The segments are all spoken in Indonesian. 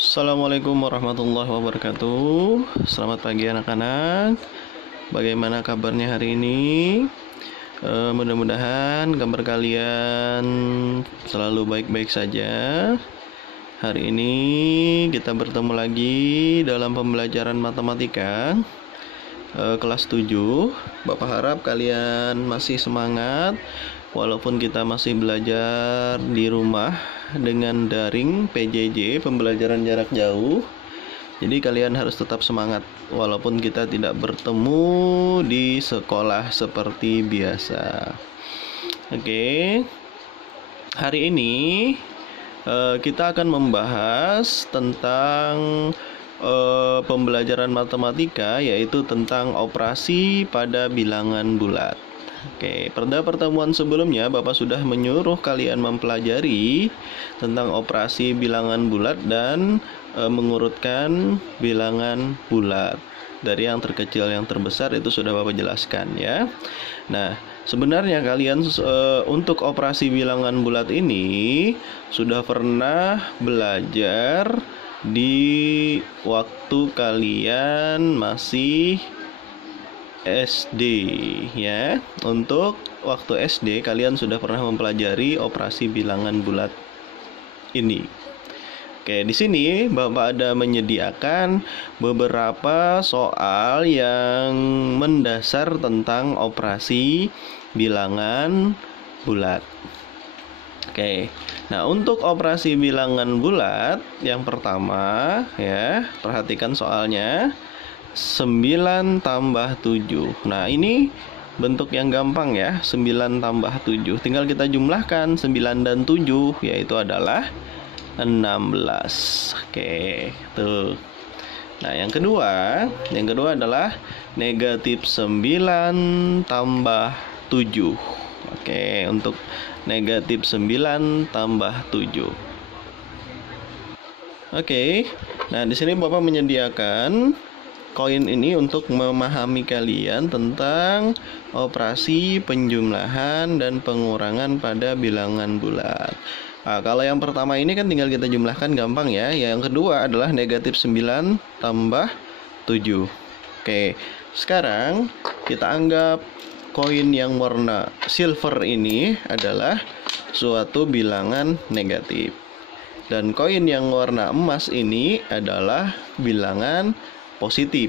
Assalamualaikum warahmatullahi wabarakatuh. Selamat pagi anak-anak. Bagaimana kabarnya hari ini? Mudah-mudahan kabar kalian selalu baik-baik saja. Hari ini kita bertemu lagi dalam pembelajaran matematika kelas 7. Bapak harap kalian masih semangat walaupun kita masih belajar di rumah dengan daring PJJ, pembelajaran jarak jauh. Jadi kalian harus tetap semangat walaupun kita tidak bertemu di sekolah seperti biasa. Oke. Hari ini kita akan membahas tentang pembelajaran matematika, yaitu tentang operasi pada bilangan bulat. Oke, pada pertemuan sebelumnya Bapak sudah menyuruh kalian mempelajari tentang operasi bilangan bulat dan mengurutkan bilangan bulat dari yang terkecil yang terbesar, itu sudah Bapak jelaskan ya. Nah, sebenarnya kalian untuk operasi bilangan bulat ini sudah pernah belajar di waktu kalian masih SD ya. Untuk waktu SD kalian sudah pernah mempelajari operasi bilangan bulat ini. Oke, di sini Bapak ada menyediakan beberapa soal yang mendasar tentang operasi bilangan bulat. Oke. Nah, untuk operasi bilangan bulat yang pertama ya, perhatikan soalnya. 9 tambah 7. Nah, ini bentuk yang gampang ya. 9 tambah 7. Tinggal kita jumlahkan 9 dan 7, yaitu adalah 16. Oke, tuh. Nah, yang kedua adalah negatif 9 tambah 7. Oke, untuk negatif 9 tambah 7. Oke. Nah, di sini Bapak menyediakan koin ini untuk memahami kalian tentang operasi penjumlahan dan pengurangan pada bilangan bulat. Nah, kalau yang pertama ini kan tinggal kita jumlahkan gampang ya. Yang kedua adalah negatif 9 tambah 7. Oke, sekarang kita anggap koin yang warna silver ini adalah suatu bilangan negatif. Dan koin yang warna emas ini adalah bilangan positif.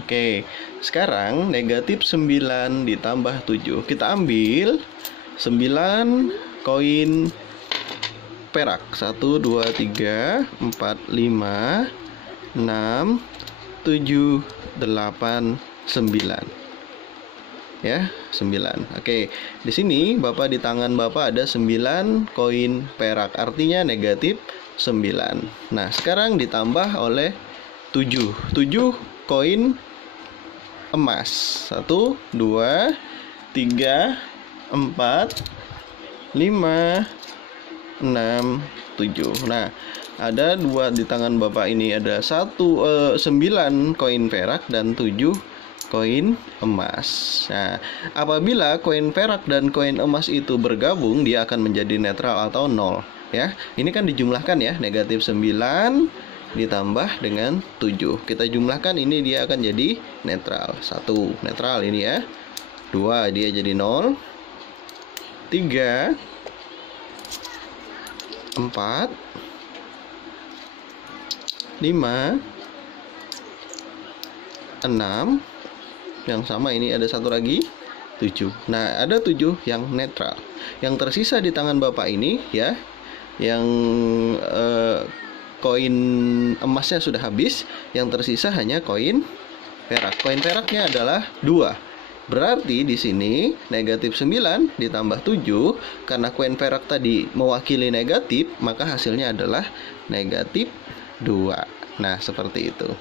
Oke, sekarang negatif 9 ditambah 7. Kita ambil 9 koin perak. 1, 2, 3, 4, 5, 6, 7, 8, 9. Ya, 9. Oke, di sini Bapak, di tangan Bapak ada 9 koin perak, artinya negatif 9. Nah, sekarang ditambah oleh 7 koin emas. 1, 2, 3, 4, 5, 6, 7. Nah, ada 2 di tangan Bapak ini, ada 9 koin perak dan 7 koin emas. Nah, apabila koin perak dan koin emas itu bergabung, dia akan menjadi netral atau 0 ya. Ini kan dijumlahkan ya, negatif 9 ditambah dengan 7. Kita jumlahkan, ini dia akan jadi netral. 1 netral ini ya. 2 dia jadi 0. 3, 4, 5, 6. Yang sama ini ada satu lagi 7. Nah, ada 7 yang netral. Yang tersisa di tangan Bapak ini ya, yang koin emasnya sudah habis, yang tersisa hanya koin perak. Koin peraknya adalah 2. Berarti di sini negatif 9 ditambah 7, karena koin perak tadi mewakili negatif, maka hasilnya adalah negatif 2. Nah, seperti itu.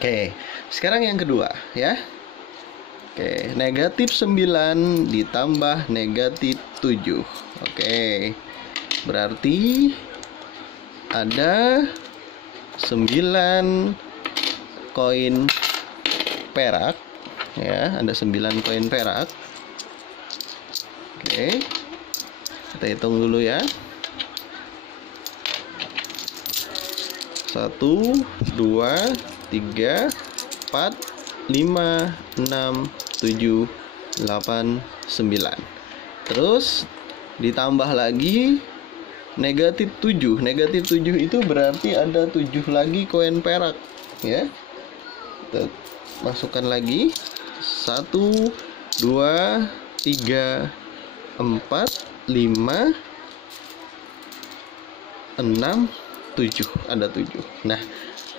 Oke, sekarang yang kedua ya. Oke, negatif 9 ditambah negatif 7. Oke, berarti ada 9 koin perak ya, ada 9 koin perak. Oke, kita hitung dulu ya. 1, 2, 3, 4, 5, 6, 7, 8, 9. Terus ditambah lagi negatif 7. Negatif 7 itu berarti ada 7 lagi koin perak, ya. Kita masukkan lagi 1, 2, 3, 4, 5, 6, 7. Ada 7. Nah,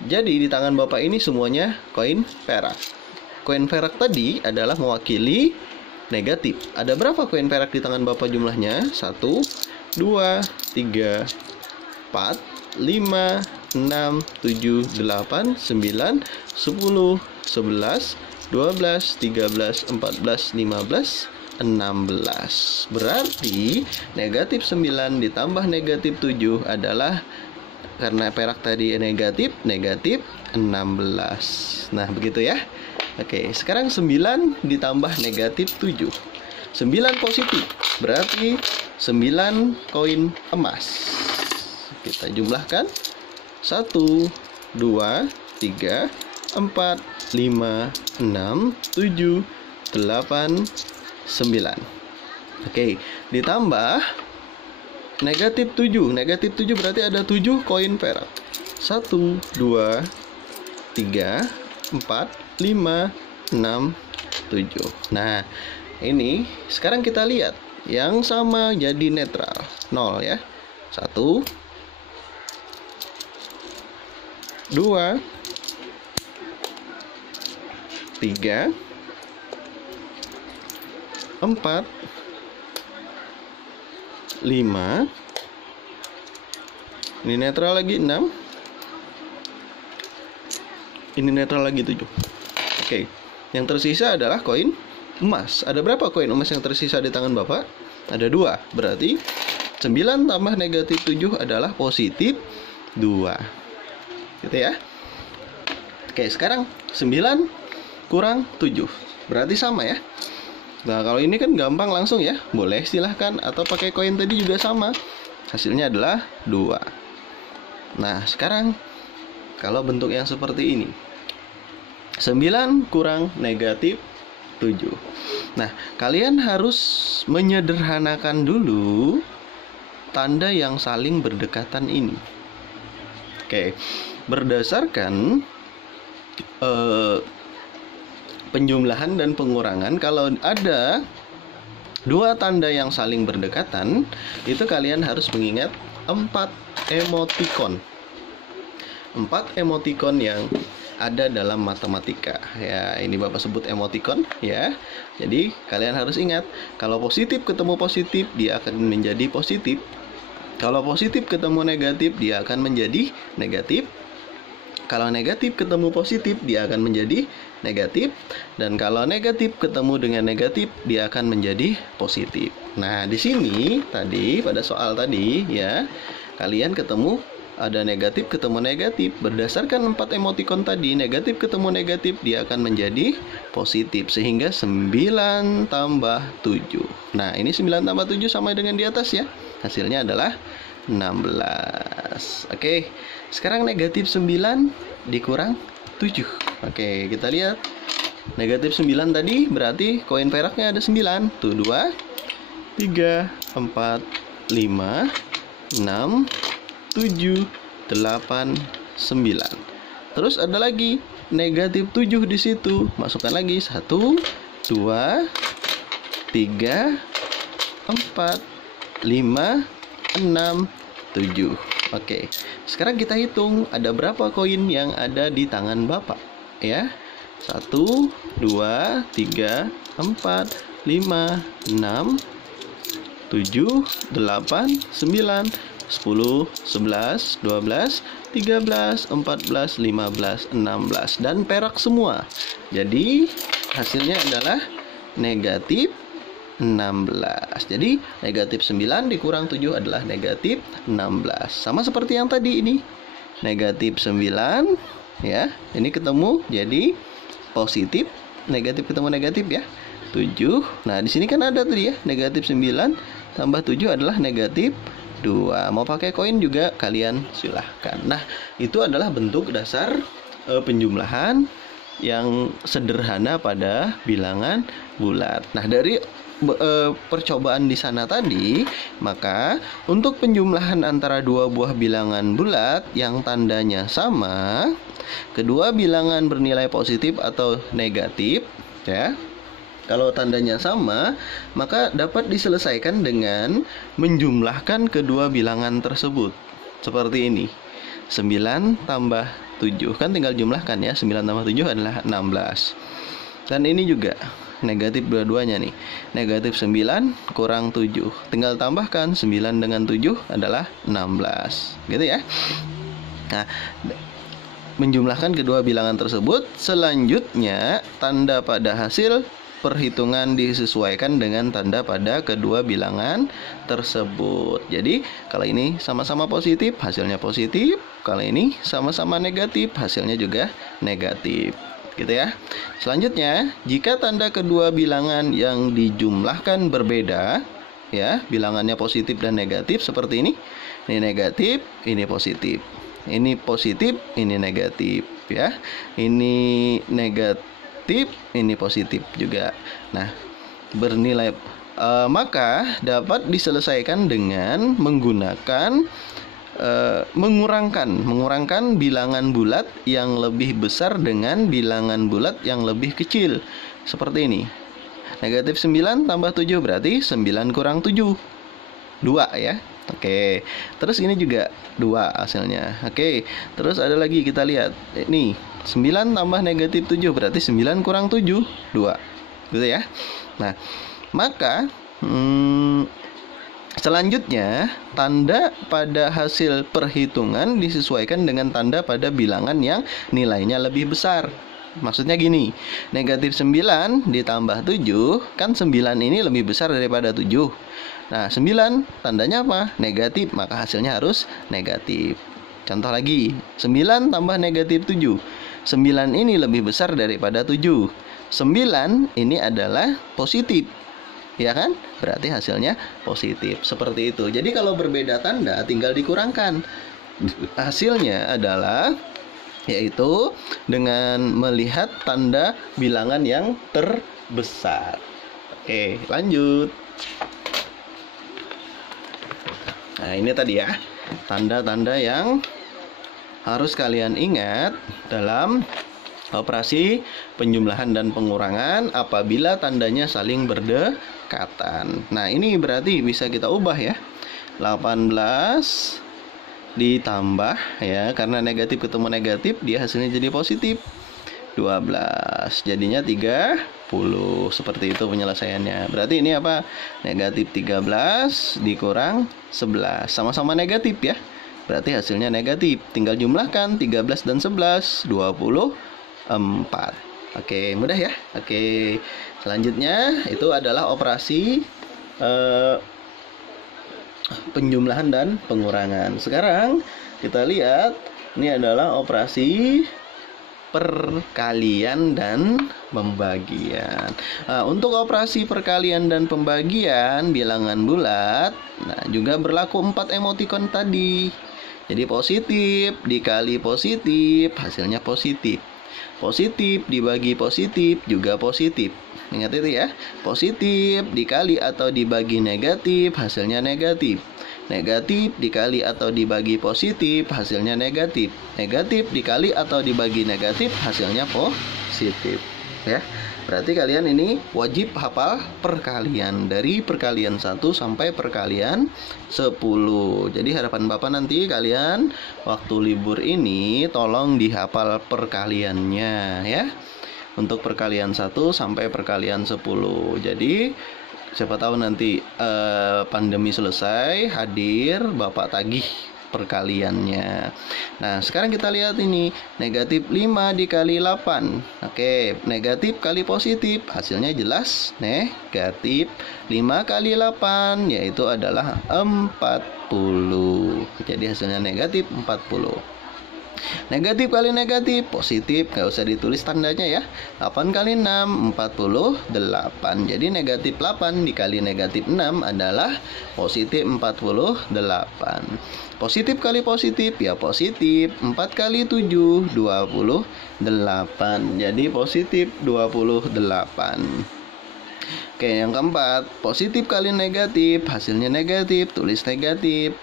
jadi di tangan Bapak ini semuanya koin perak. Koin perak tadi adalah mewakili negatif. Ada berapa koin perak di tangan Bapak jumlahnya? 1, 2, 3, 4, 5, 6, 7, 8, 9, 10, 11, 12, 13, 14, 15, 16. Berarti negatif 9 ditambah negatif 7 adalah, karena perak tadi negatif 16. Nah, begitu ya. Oke, sekarang 9 ditambah negatif 7. 9 positif, berarti 9 koin emas. Kita jumlahkan 1, 2, 3, 4, 5, 6, 7, 8, 9. Oke, ditambah negatif 7. Negatif 7 berarti ada 7 koin perak. 1, 2, 3, 4, 5, 6, 7. Nah, ini sekarang kita lihat yang sama jadi netral, 0 ya. 1, 2, 3, 4, 5. Ini netral lagi 6. Ini netral lagi 7. Oke, yang tersisa adalah koin emas. Ada berapa koin emas yang tersisa di tangan Bapak? Ada 2. Berarti 9 tambah negatif 7 adalah positif 2. Gitu ya. Oke, sekarang 9 kurang 7. Berarti sama ya. Nah, kalau ini kan gampang langsung ya. Boleh silahkan, atau pakai koin tadi juga sama. Hasilnya adalah 2. Nah, sekarang kalau bentuk yang seperti ini, 9 kurang negatif 7. Nah, kalian harus menyederhanakan dulu tanda yang saling berdekatan ini. Oke, berdasarkan penjumlahan dan pengurangan, kalau ada 2 tanda yang saling berdekatan, itu kalian harus mengingat 4 emotikon. 4 emotikon yang ada dalam matematika. Ya, ini Bapak sebut emotikon ya. Jadi, kalian harus ingat, kalau positif ketemu positif, dia akan menjadi positif. Kalau positif ketemu negatif, dia akan menjadi negatif. Kalau negatif ketemu positif, dia akan menjadi negatif. Dan kalau negatif ketemu dengan negatif, dia akan menjadi positif. Nah, di sini tadi pada soal tadi ya, kalian ketemu ada negatif ketemu negatif. Berdasarkan 4 emotikon tadi, negatif ketemu negatif, dia akan menjadi positif. Sehingga 9 tambah 7. Nah, ini 9 tambah 7 sama dengan di atas ya. Hasilnya adalah 16. Oke, sekarang negatif 9 dikurang 7. Oke, kita lihat. Negatif 9 tadi berarti koin peraknya ada 9. Tuh, 2, 3, 4, 5, 6, 7, 8, 9. Terus ada lagi negatif 7 di situ. Masukkan lagi 1, 2, 3, 4, 5, 6, 7. Oke, sekarang kita hitung ada berapa koin yang ada di tangan Bapak ya. 1, 2, 3, 4, 5, 6, 7, 8, 9, 10, 11, 12, 13, 14, 15, 16. Dan perak semua. Jadi hasilnya adalah negatif 16. Jadi negatif 9 dikurang 7 adalah negatif 16. Sama seperti yang tadi ini. Negatif 9 ya. Ini ketemu jadi positif. Negatif ketemu negatif ya. 7. Nah, di sini kan ada tadi ya, negatif 9 tambah 7 adalah negatif 2. Mau pakai koin juga kalian silahkan. Nah, itu adalah bentuk dasar penjumlahan yang sederhana pada bilangan bulat. Nah, dari percobaan di sana tadi, maka untuk penjumlahan antara dua buah bilangan bulat yang tandanya sama, kedua bilangan bernilai positif atau negatif, ya. Kalau tandanya sama, maka dapat diselesaikan dengan menjumlahkan kedua bilangan tersebut. Seperti ini. 9 tambah 7. Kan tinggal jumlahkan ya. 9 tambah 7 adalah 16. Dan ini juga negatif dua-duanya nih. Negatif 9 kurang 7. Tinggal tambahkan 9 dengan 7 adalah 16. Gitu ya. Nah, menjumlahkan kedua bilangan tersebut, selanjutnya tanda pada hasil perhitungan disesuaikan dengan tanda pada kedua bilangan tersebut. Jadi, kalau ini sama-sama positif, hasilnya positif. Kalau ini sama-sama negatif, hasilnya juga negatif. Gitu ya. Selanjutnya, jika tanda kedua bilangan yang dijumlahkan berbeda, ya, bilangannya positif dan negatif seperti ini. Ini negatif, ini positif. Ini positif, ini negatif, ya. Ini negatif, ini positif juga. Nah, bernilai maka dapat diselesaikan dengan menggunakan mengurangkan bilangan bulat yang lebih besar dengan bilangan bulat yang lebih kecil. Seperti ini. Negatif 9 tambah 7 berarti 9 kurang 7. 2 ya. Oke. Terus ini juga 2 hasilnya. Oke. Terus ada lagi kita lihat. Nih, 9 tambah negatif 7 berarti 9 kurang 7. 2. Gitu ya. Nah, maka selanjutnya, tanda pada hasil perhitungan disesuaikan dengan tanda pada bilangan yang nilainya lebih besar. Maksudnya gini, negatif 9 ditambah 7, kan 9 ini lebih besar daripada 7. Nah, 9 tandanya apa? Negatif, maka hasilnya harus negatif. Contoh lagi, 9 tambah negatif 7. 9 ini lebih besar daripada 7. 9 ini adalah positif. Ya kan? Berarti hasilnya positif. Seperti itu. Jadi kalau berbeda tanda tinggal dikurangkan. Hasilnya adalah yaitu dengan melihat tanda bilangan yang terbesar. Oke, lanjut. Nah, ini tadi ya, tanda-tanda yang harus kalian ingat dalam operasi penjumlahan dan pengurangan apabila tandanya saling berdekatan. Nah, ini berarti bisa kita ubah ya. 18 ditambah ya, karena negatif ketemu negatif dia hasilnya jadi positif. 12 jadinya 30. Seperti itu penyelesaiannya. Berarti ini apa? Negatif 13 dikurang 11. Sama-sama negatif ya. Berarti hasilnya negatif. Tinggal jumlahkan 13 dan 11, 24. Oke, mudah ya. Oke. Selanjutnya itu adalah operasi penjumlahan dan pengurangan. Sekarang kita lihat ini adalah operasi perkalian dan pembagian. Nah, untuk operasi perkalian dan pembagian bilangan bulat, nah juga berlaku 4 emotikon tadi. Jadi positif dikali positif hasilnya positif. Positif dibagi positif juga positif. Ingat itu ya. Positif dikali atau dibagi negatif hasilnya negatif. Negatif dikali atau dibagi positif hasilnya negatif. Negatif dikali atau dibagi negatif hasilnya positif. Ya. Berarti kalian ini wajib hafal perkalian dari perkalian 1 sampai perkalian 10. Jadi harapan Bapak nanti kalian waktu libur ini tolong dihafal perkaliannya ya. Untuk perkalian 1 sampai perkalian 10. Jadi siapa tahu nanti pandemi selesai hadir Bapak tagih perkaliannya. Nah, sekarang kita lihat ini negatif 5 dikali 8. Oke, negatif kali positif hasilnya jelas negatif. 5 kali 8 yaitu adalah 40. Jadi hasilnya negatif 40. Negatif kali negatif, positif, nggak usah ditulis tandanya ya. 8 kali 6, 48. Jadi negatif 8 dikali negatif 6 adalah positif 48. Positif kali positif, ya positif. 4 kali 7, 28. Jadi positif 28. Oke, yang keempat, positif kali negatif, hasilnya negatif, tulis negatif.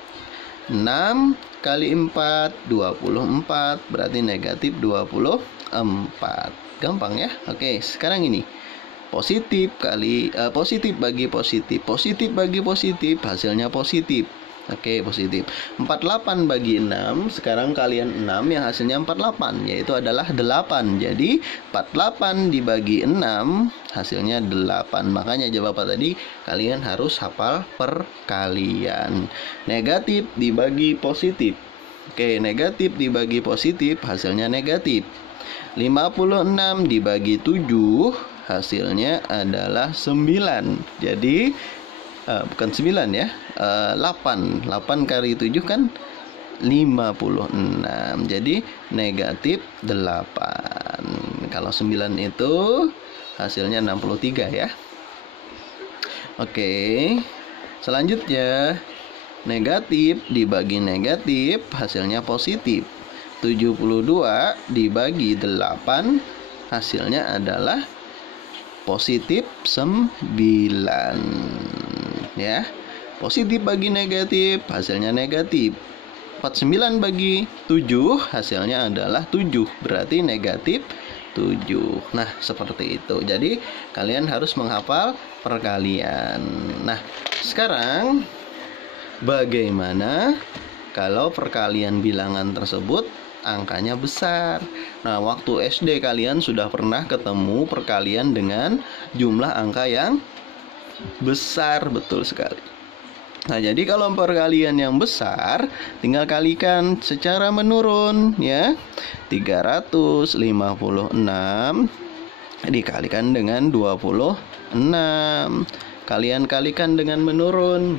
6 kali 4, 24, berarti negatif 24. Gampang ya. Oke, sekarang ini positif bagi positif, positif bagi positif, hasilnya positif. Oke, positif. 48 bagi 6, sekarang kalian 6 yang hasilnya 48, yaitu adalah 8. Jadi 48 dibagi 6 hasilnya 8. Makanya jawaban tadi kalian harus hafal perkalian. Negatif dibagi positif. Oke, negatif dibagi positif hasilnya negatif. 56 dibagi 7 hasilnya adalah 9. Jadi bukan 9 ya, 8 kali 7 kan 56. Jadi negatif 8. Kalau 9 itu hasilnya 63 ya. Oke, selanjutnya negatif dibagi negatif hasilnya positif. 72 dibagi 8 hasilnya adalah positif 9 ya. Positif bagi negatif hasilnya negatif. 49 bagi 7 hasilnya adalah 7, berarti negatif 7. Nah, seperti itu. Jadi kalian harus menghafal perkalian. Nah, sekarang bagaimana kalau perkalian bilangan tersebut angkanya besar? Nah, waktu SD kalian sudah pernah ketemu perkalian dengan jumlah angka yang besar, betul sekali. Nah, jadi kalau perkalian yang besar tinggal kalikan secara menurun ya. 356 dikalikan dengan 26. Kalian kalikan dengan menurun.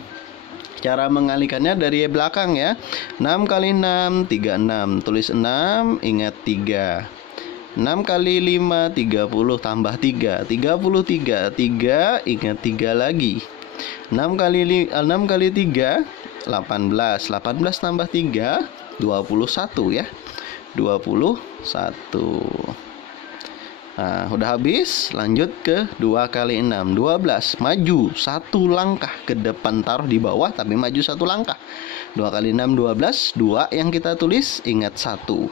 Cara mengalikannya dari belakang ya. 6 kali 6, 36. Tulis 6, ingat 3. 6 kali 5, 30 tambah 3. 33, 3, ingat 3 lagi. 6 kali 3, 18. 18 tambah 3, 21 ya. 21. Nah, udah habis. Lanjut ke 2 kali 6, 12. Maju 1 langkah ke depan, taruh di bawah tapi maju 1 langkah. 2 kali 6, 12. 2 yang kita tulis, ingat 1.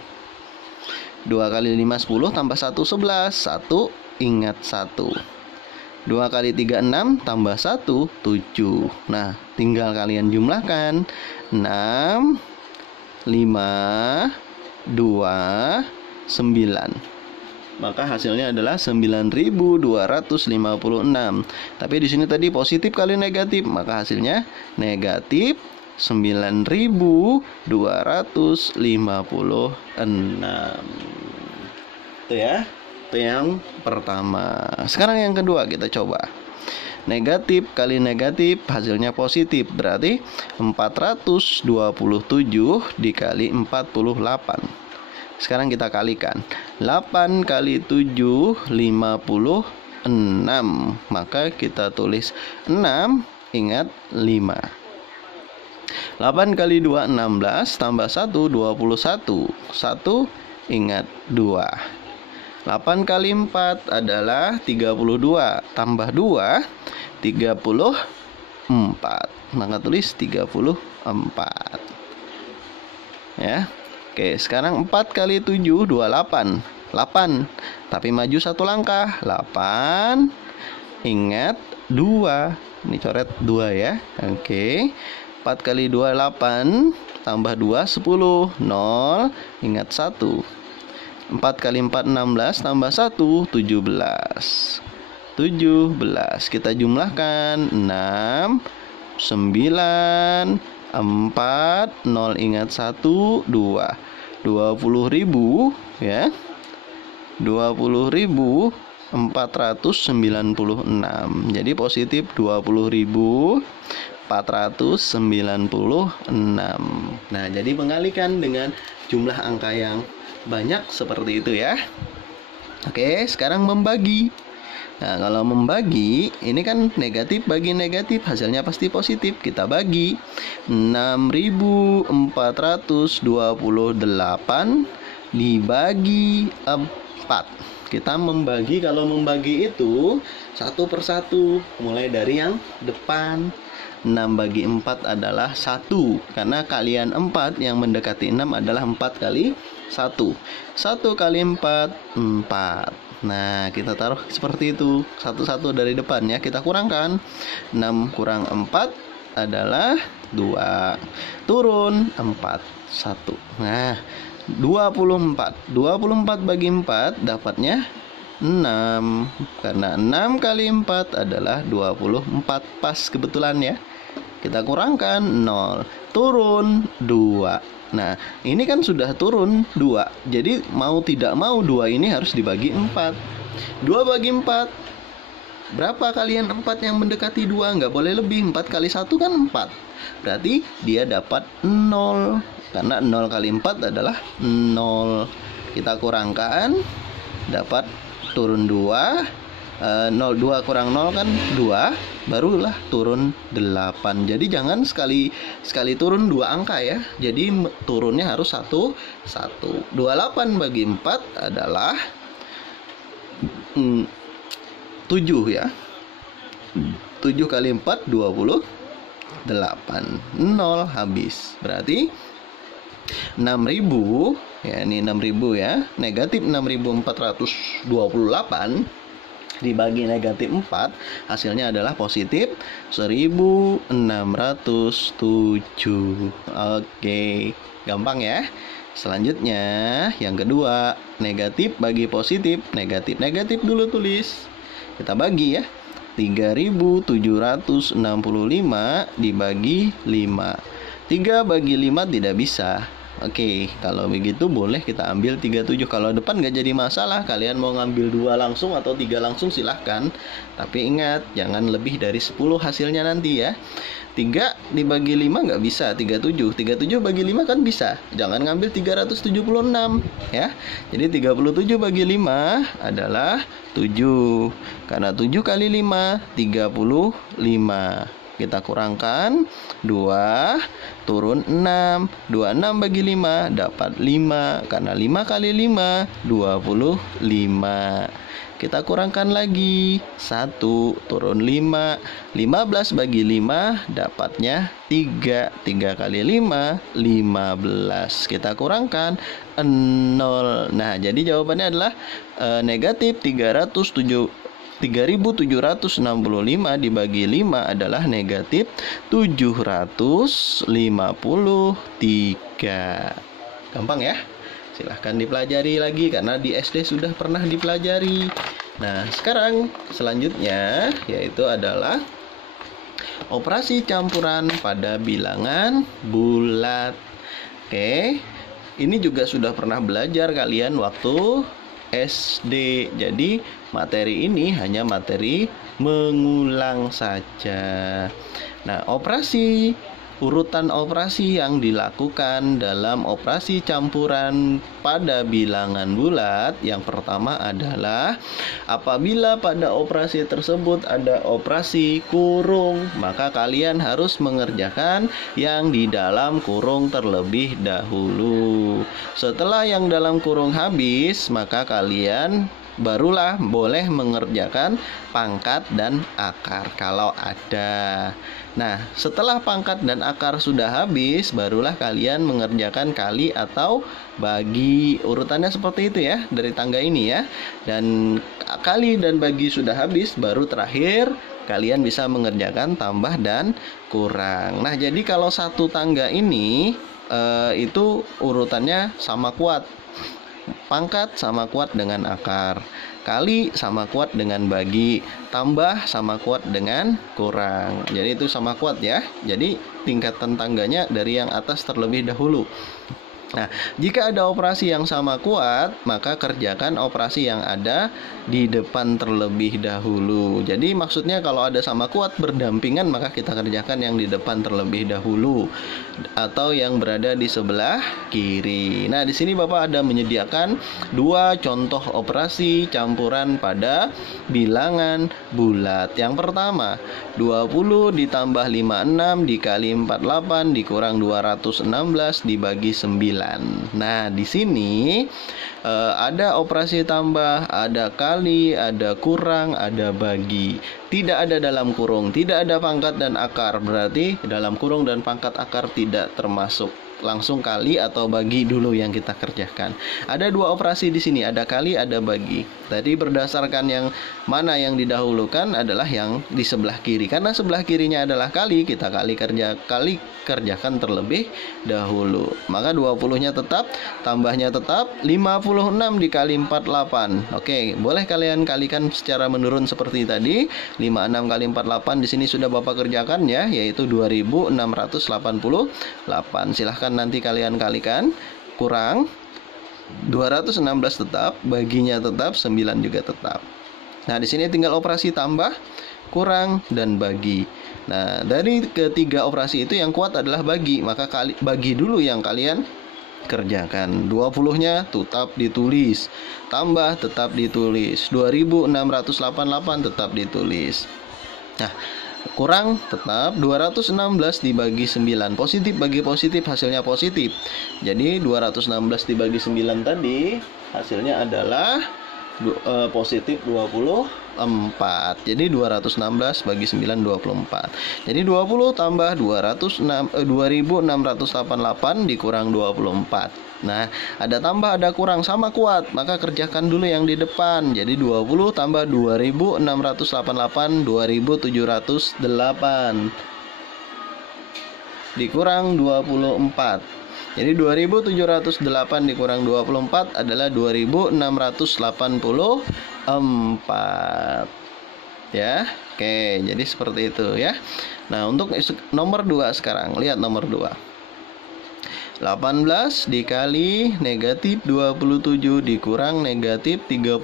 2 kali 5, 10 tambah 1, 11. 1, ingat 1. 2 kali 3, 6 tambah 1, 7. Nah, tinggal kalian jumlahkan. 6, 5, 2, 9. Maka hasilnya adalah 9.256. Tapi di sini tadi positif kali negatif, maka hasilnya negatif 9.256. Itu ya. Itu yang pertama. Sekarang yang kedua kita coba. Negatif kali negatif hasilnya positif, berarti 427 dikali 48. Sekarang kita kalikan. 8 kali 7, 56. Maka kita tulis 6, ingat 5. 8 kali 2, 16. Tambah 1, 21. 1, ingat 2. 8 kali 4 adalah 32. Tambah 2, 34. Maka tulis 34. Ya. Oke, sekarang 4 kali 7, 28. 8. Tapi maju 1 langkah. 8. Ingat 2. Ini coret 2 ya. Oke. 4 kali 2, 8. Tambah 2, 10. 0. Ingat 1. 4 kali 4, 16. Tambah 1, 17. 17. Kita jumlahkan. 6, 9, 4, 0, ingat 1, 2. 20.000 ya. 20.496. Jadi positif 20.000 Nah, jadi pengalikan dengan jumlah angka yang banyak seperti itu ya. Oke, sekarang membagi. Nah, kalau membagi, ini kan negatif bagi negatif, hasilnya pasti positif. Kita bagi 6.428 dibagi 4. Kita membagi, kalau membagi itu satu persatu, mulai dari yang depan. 6 bagi 4 adalah 1, karena kalian 4 yang mendekati 6 adalah 4 kali 1. 1 kali 4, 4. Nah, kita taruh seperti itu, satu-satu dari depan ya. Kita kurangkan, 6 kurang 4 adalah 2. Turun 4, 1. Nah, 24 bagi 4 dapatnya 6, karena 6 kali 4 adalah 24. Pas kebetulan ya. Kita kurangkan 0, turun 2. Nah, ini kan sudah turun 2. Jadi mau tidak mau 2 ini harus dibagi 4. 2 bagi 4, berapa kalian 4 yang mendekati 2? Nggak boleh lebih, 4 kali 1 kan 4. Berarti dia dapat 0, karena 0 kali 4 adalah 0. Kita kurangkan, dapat turun 2. 2 kurang 0 kan 2, barulah turun 8. Jadi jangan sekali turun 2 angka ya. Jadi turunnya harus 1. 28 bagi 4 adalah 7 ya. 7 kali 4 28. 0 habis. Berarti 6.000 ya, ini 6.000 ya. Negatif 6.428 dibagi negatif 4, hasilnya adalah positif 1.607. Oke, gampang ya. Selanjutnya yang kedua, negatif bagi positif. Negatif dulu tulis. Kita bagi ya. 3.765 dibagi 5. 3 bagi 5 tidak bisa. Oke, kalau begitu boleh kita ambil 37. Kalau depan nggak jadi masalah, kalian mau ngambil 2 langsung atau 3 langsung silahkan. Tapi ingat, jangan lebih dari 10 hasilnya nanti ya. 3 dibagi 5 nggak bisa, 37. 37 bagi 5 kan bisa. Jangan ngambil 376 ya. Jadi 37 bagi 5 adalah 7. Karena 7 kali 5, 35. Kita kurangkan 2, turun 6. 26 bagi 5 dapat 5. Karena 5 kali 5, 25. Kita kurangkan lagi 1, turun 5. 15 bagi 5 dapatnya 3. 3 kali 5, 15. Kita kurangkan 0. Nah, jadi jawabannya adalah negatif 3.765 dibagi 5 adalah negatif 753. Gampang ya? Silahkan dipelajari lagi, karena di SD sudah pernah dipelajari. Nah, sekarang selanjutnya yaitu adalah operasi campuran pada bilangan bulat. Oke, ini juga sudah pernah belajar kalian waktu SD. Jadi materi ini hanya materi mengulang saja. Nah, urutan operasi yang dilakukan dalam operasi campuran pada bilangan bulat, yang pertama adalah apabila pada operasi tersebut ada operasi kurung, maka kalian harus mengerjakan yang di dalam kurung terlebih dahulu. Setelah yang dalam kurung habis, maka kalian barulah boleh mengerjakan pangkat dan akar kalau ada. Nah, setelah pangkat dan akar sudah habis, barulah kalian mengerjakan kali atau bagi. Urutannya seperti itu ya, dari tangga ini ya. Dan kali dan bagi sudah habis, baru terakhir kalian bisa mengerjakan tambah dan kurang. Nah, jadi kalau satu tangga ini itu urutannya sama kuat. Pangkat sama kuat dengan akar, kali sama kuat dengan bagi, tambah sama kuat dengan kurang. Jadi itu sama kuat ya. Jadi tingkatan tangganya dari yang atas terlebih dahulu. Nah, jika ada operasi yang sama kuat, maka kerjakan operasi yang ada di depan terlebih dahulu. Jadi maksudnya kalau ada sama kuat berdampingan, maka kita kerjakan yang di depan terlebih dahulu atau yang berada di sebelah kiri. Nah, di sini Bapak ada menyediakan dua contoh operasi campuran pada bilangan bulat. Yang pertama, 20 ditambah 56 dikali 48 dikurang 216 dibagi 9. Nah, di sini ada operasi tambah, ada kali, ada kurang, ada bagi. Tidak ada dalam kurung, tidak ada pangkat dan akar. Berarti dalam kurung dan pangkat akar tidak termasuk. Langsung kali atau bagi dulu yang kita kerjakan. Ada dua operasi di sini, ada kali, ada bagi. Tadi berdasarkan yang mana yang didahulukan adalah yang di sebelah kiri. Karena sebelah kirinya adalah kali, kita kerjakan terlebih dahulu. Maka 20-nya tetap, tambahnya tetap, 56 dikali 48. Oke, boleh kalian kalikan secara menurun seperti tadi. 56 kali 48 di sini sudah Bapak kerjakan ya, yaitu 2688. Silahkan nanti kalian kalikan, kurang 216 tetap, baginya tetap, 9 juga tetap. Nah, di sini tinggal operasi tambah, kurang, dan bagi. Nah, dari ketiga operasi itu yang kuat adalah bagi, maka bagi dulu yang kalian kerjakan. 20-nya tetap ditulis, tambah tetap ditulis, 2688 tetap ditulis. Nah, kurang tetap 216 dibagi 9. Positif bagi positif, hasilnya positif. Jadi 216 dibagi 9 tadi hasilnya adalah positif 24. Jadi 216 bagi 9 24. Jadi 20 tambah 2688 dikurang 24. Nah, ada tambah ada kurang sama kuat, maka kerjakan dulu yang di depan. Jadi 20 tambah 2688 2708 dikurang 24. Jadi 2708 dikurang 24 adalah 2684. Ya. Oke, jadi seperti itu ya. Nah, untuk nomor 2 sekarang, lihat nomor 2. 18 dikali negatif 27 dikurang negatif 32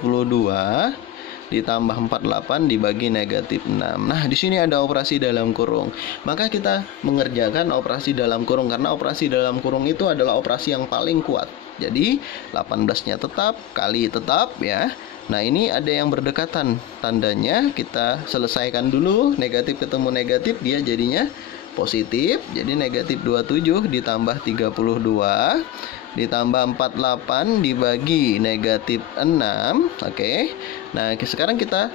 ditambah 48 dibagi negatif 6. Nah, di sini ada operasi dalam kurung. Maka kita mengerjakan operasi dalam kurung karena operasi dalam kurung itu adalah operasi yang paling kuat. Jadi 18-nya tetap, kali tetap ya. Nah, ini ada yang berdekatan tandanya. Kita selesaikan dulu, negatif ketemu negatif, dia jadinya positif. Jadi negatif 27 ditambah 32 ditambah 48 dibagi negatif 6. Oke. Nah, sekarang kita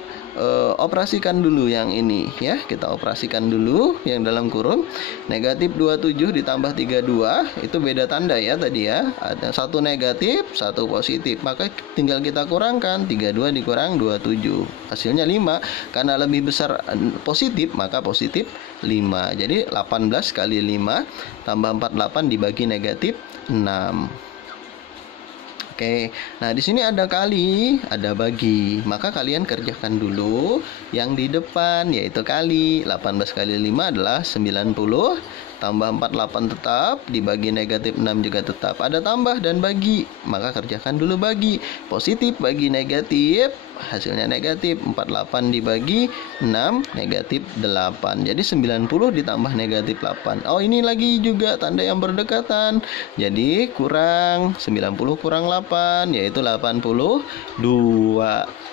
operasikan dulu yang ini ya. Kita operasikan dulu yang dalam kurung. Negatif 27 ditambah 32 itu beda tanda ya tadi ya. Ada satu negatif, satu positif. Maka tinggal kita kurangkan, 32 dikurang 27. Hasilnya 5. Karena lebih besar positif, maka positif 5. Jadi 18 kali 5 tambah 48 dibagi negatif 6. Oke, nah di sini ada kali, ada bagi. Maka kalian kerjakan dulu yang di depan, yaitu kali. 18 kali 5 adalah 90. Tambah 48 tetap, dibagi negatif 6 juga tetap. Ada tambah dan bagi, maka kerjakan dulu bagi. Positif bagi negatif, hasilnya negatif. 48 dibagi 6, negatif 8. Jadi 90 ditambah negatif 8. Oh, ini lagi juga tanda yang berdekatan. Jadi kurang 90 kurang 8, yaitu 82.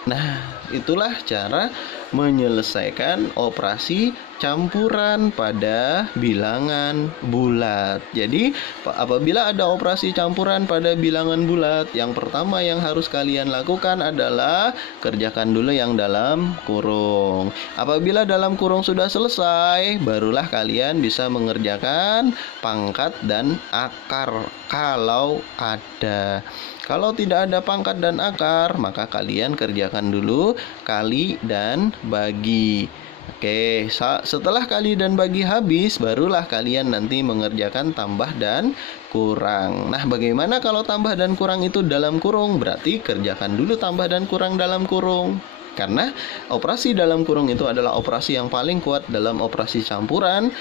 Nah, itulah cara menyelesaikan operasi campuran pada bilangan bulat. Jadi apabila ada operasi campuran pada bilangan bulat, yang pertama yang harus kalian lakukan adalah kerjakan dulu yang dalam kurung. Apabila dalam kurung sudah selesai, barulah kalian bisa mengerjakan pangkat dan akar kalau ada. Kalau tidak ada pangkat dan akar, maka kalian kerjakan dulu kali dan bagi. Oke, setelah kali dan bagi habis, barulah kalian nanti mengerjakan tambah dan kurang. Nah, bagaimana kalau tambah dan kurang itu dalam kurung? Berarti kerjakan dulu tambah dan kurang dalam kurung. Karena operasi dalam kurung itu adalah operasi yang paling kuat dalam operasi campuran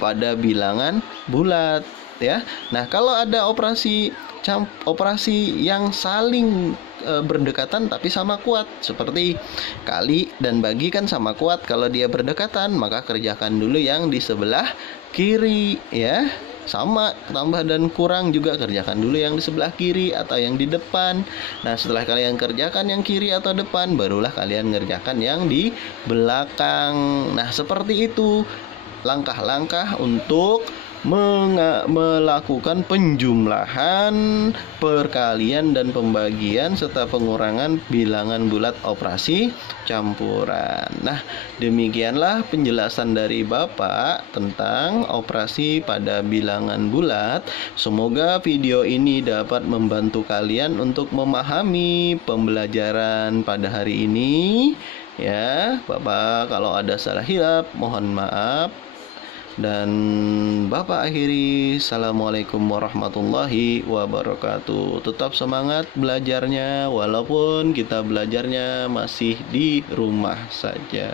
pada bilangan bulat. ya. Nah, kalau ada operasi yang saling berdekatan tapi sama kuat, seperti kali dan bagi kan sama kuat. Kalau dia berdekatan, maka kerjakan dulu yang di sebelah kiri ya. Sama tambah dan kurang juga kerjakan dulu yang di sebelah kiri atau yang di depan. Nah, setelah kalian kerjakan yang kiri atau depan, barulah kalian ngerjakan yang di belakang. Nah, seperti itu langkah-langkah untuk melakukan penjumlahan, perkalian dan pembagian serta pengurangan bilangan bulat operasi campuran. Nah, demikianlah penjelasan dari Bapak tentang operasi pada bilangan bulat. Semoga video ini dapat membantu kalian untuk memahami pembelajaran pada hari ini. Ya, Bapak kalau ada salah hilap mohon maaf. Dan Bapak akhiri, Assalamualaikum warahmatullahi wabarakatuh. Tetap semangat belajarnya, walaupun kita belajarnya masih di rumah saja.